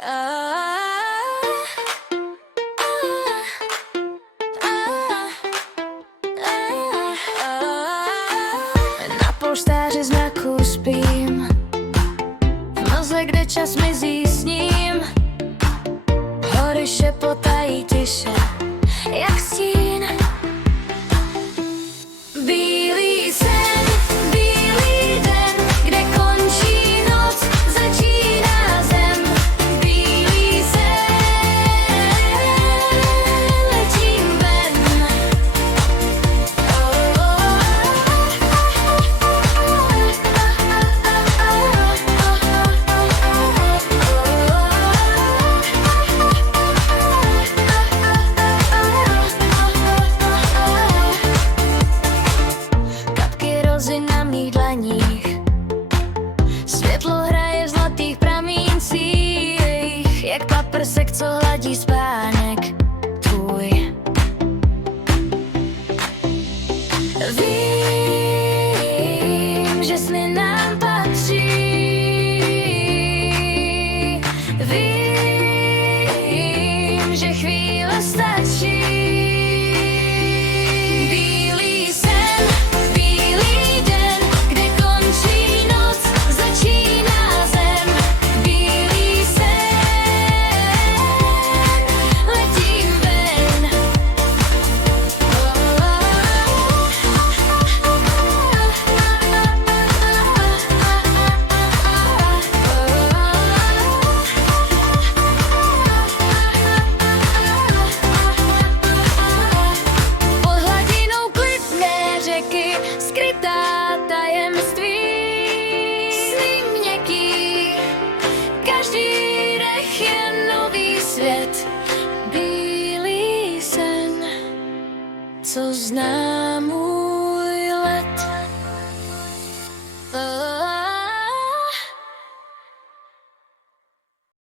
Na polštáři znaku spím, v noze, kde čas mizí s ním. Hory šepotají tiše, jak stín. Bílý sen, bílý den, kde končí noc, začíná zem. Bílý sen, letím ven. Kapky rozy na mých dlaních, světlo hraje v zlatých pramíncích, jak paprsek, co hladí spánek tvůj. Vím, že sny nám patří. Vím, že chvíle stačí. Bílý sen, bílý den, kde končí noc, začíná zem. Bílý sen, letím ven. Pod hladinou klidné řeky, skrytá tajemství. Sny měkký, každý dech je nový svět. Bílý sen, co znám.